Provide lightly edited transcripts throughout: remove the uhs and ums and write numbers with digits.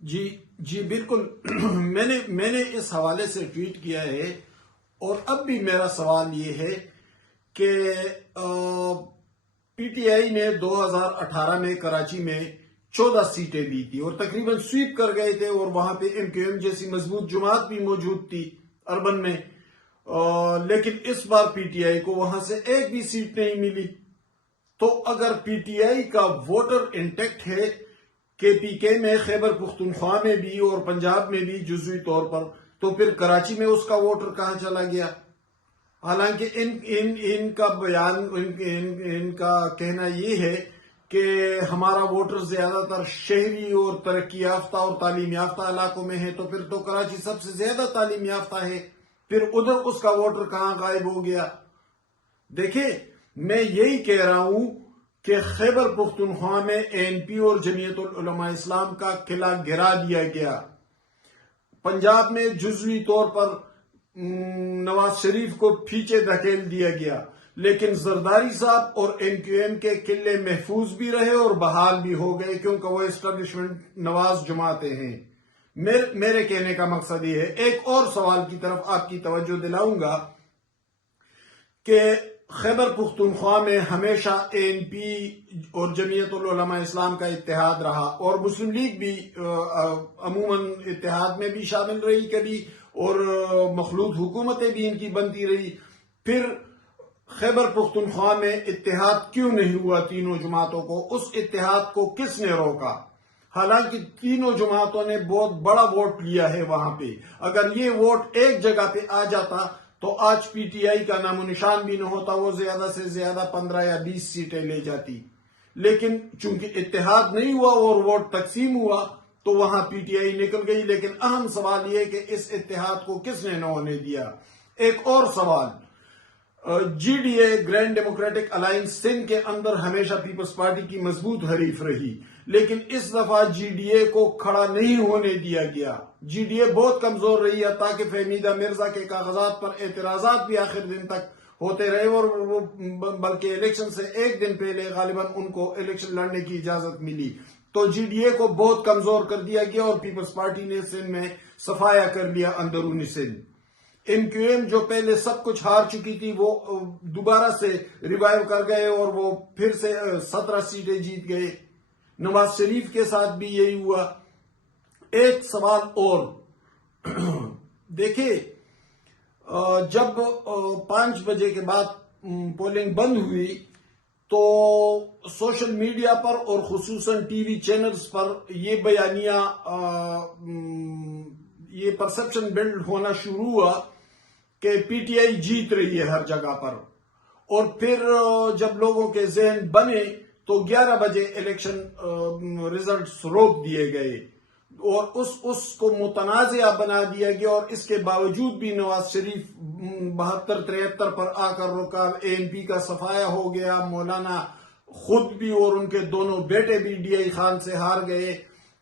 جی بالکل میں نے اس حوالے سے ٹویٹ کیا ہے، اور اب بھی میرا سوال یہ ہے کہ پی ٹی آئی نے 2018 میں کراچی میں 14 سیٹیں لی تھی اور تقریباً سویپ کر گئے تھے، اور وہاں پہ ایم کیو ایم جیسی مضبوط جماعت بھی موجود تھی اربن میں، لیکن اس بار پی ٹی آئی کو وہاں سے ایک بھی سیٹ نہیں ملی۔ تو اگر پی ٹی آئی کا ووٹر انٹیکٹ ہے کے پی کے میں، خیبر پختونخوا میں بھی اور پنجاب میں بھی جزوی طور پر، تو پھر کراچی میں اس کا ووٹر کہاں چلا گیا؟ حالانکہ ان کا بیان، ان کا کہنا یہ ہے کہ ہمارا ووٹر زیادہ تر شہری اور ترقی یافتہ اور تعلیم یافتہ علاقوں میں ہے، تو پھر تو کراچی سب سے زیادہ تعلیم یافتہ ہے، پھر ادھر اس کا ووٹر کہاں غائب ہو گیا؟ دیکھیں، میں یہی کہہ رہا ہوں کہ خیبر پختونخوا میں این پی اور جمعیت العلماء اسلام کا قلعہ گرا دیا گیا، پنجاب میں جزوی طور پر نواز شریف کو پیچھے دھکیل دیا گیا، لیکن زرداری صاحب اور ایم کیو ایم کے قلعے محفوظ بھی رہے اور بحال بھی ہو گئے، کیونکہ وہ اسٹیبلشمنٹ نواز جماعتیں ہیں۔ میرے کہنے کا مقصد یہ ہے، ایک اور سوال کی طرف آپ کی توجہ دلاؤں گا کہ خیبر پختونخوا میں ہمیشہ این پی اور جمعیت العلماء اسلام کا اتحاد رہا، اور مسلم لیگ بھی عموماً اتحاد میں بھی شامل رہی کبھی، اور مخلوط حکومتیں بھی ان کی بنتی رہی۔ پھر خیبر پختونخوا میں اتحاد کیوں نہیں ہوا تینوں جماعتوں کو؟ اس اتحاد کو کس نے روکا؟ حالانکہ تینوں جماعتوں نے بہت بڑا ووٹ لیا ہے وہاں پہ، اگر یہ ووٹ ایک جگہ پہ آ جاتا تو آج پی ٹی آئی کا نام و نشان بھی نہ ہوتا، وہ زیادہ سے زیادہ 15 یا 20 سیٹیں لے جاتی، لیکن چونکہ اتحاد نہیں ہوا اور ووٹ تقسیم ہوا تو وہاں پی ٹی آئی نکل گئی۔ لیکن اہم سوال یہ کہ اس اتحاد کو کس نے نہ ہونے دیا؟ ایک اور سوال، G D A grand democratic alliance Sindh کے اندر ہمیشہ پیپلز پارٹی کی مضبوط حریف رہی، لیکن اس دفعہ جی ڈی اے کو کھڑا نہیں ہونے دیا گیا۔ جی ڈی اے بہت کمزور رہی ہے، تاکہ فہمیدہ مرزا کے کاغذات پر اعتراضات بھی آخر دن تک ہوتے رہے، اور وہ بلکہ الیکشن سے ایک دن پہلے غالباً ان کو الیکشن لڑنے کی اجازت ملی، تو جی ڈی اے کو بہت کمزور کر دیا گیا، اور پیپلز پارٹی نے سندھ میں صفایا کر لیا اندرونی سندھ۔ ایم کیو ایم جو پہلے سب کچھ ہار چکی تھی، وہ دوبارہ سے ریوائیو کر گئے اور وہ پھر سے 17 سیٹیں جیت گئے۔ نواز شریف کے ساتھ بھی یہی ہوا۔ ایک سوال اور، دیکھیں، جب 5 بجے کے بعد پولنگ بند ہوئی تو سوشل میڈیا پر اور خصوصاً ٹی وی چینلز پر یہ بیانیہ، یہ پرسپشن بلڈ ہونا شروع ہوا کہ پی ٹی آئی جیت رہی ہے ہر جگہ پر، اور پھر جب لوگوں کے ذہن بنے تو 11 بجے الیکشن ریزلٹس روک دیے گئے اور اس کو متنازع بنا دیا گیا، اور اس کے باوجود بھی نواز شریف 72-73 پر آ کر رکا، اے این پی کا صفایا ہو گیا، مولانا خود بھی اور ان کے دونوں بیٹے بھی ڈی آئی خان سے ہار گئے،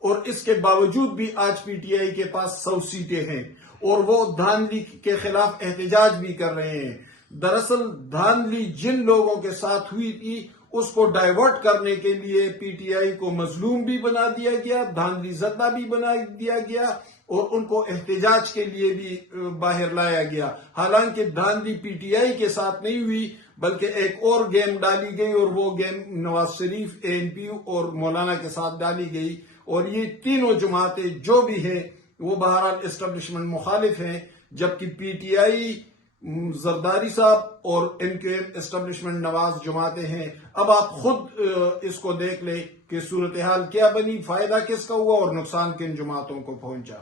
اور اس کے باوجود بھی آج پی ٹی آئی کے پاس 100 سیٹیں ہیں، اور وہ دھاندلی کے خلاف احتجاج بھی کر رہے ہیں۔ دراصل دھاندلی جن لوگوں کے ساتھ ہوئی تھی اس کو ڈائیورٹ کرنے کے لیے پی ٹی آئی کو مظلوم بھی بنا دیا گیا، دھاندلی زدہ بھی بنا دیا گیا، اور ان کو احتجاج کے لیے بھی باہر لایا گیا۔ حالانکہ دھاندلی پی ٹی آئی کے ساتھ نہیں ہوئی، بلکہ ایک اور گیم ڈالی گئی، اور وہ گیم نواز شریف، اے این پی اور مولانا کے ساتھ ڈالی گئی، اور یہ تینوں جماعتیں جو بھی ہیں وہ بہرحال اسٹیبلشمنٹ مخالف ہیں، جبکہ پی ٹی آئی، زرداری صاحب اور ایم کیو ایم اسٹیبلشمنٹ نواز جماعتیں ہیں۔ اب آپ خود اس کو دیکھ لیں کہ صورتحال کیا بنی، فائدہ کس کا ہوا اور نقصان کن جماعتوں کو پہنچا۔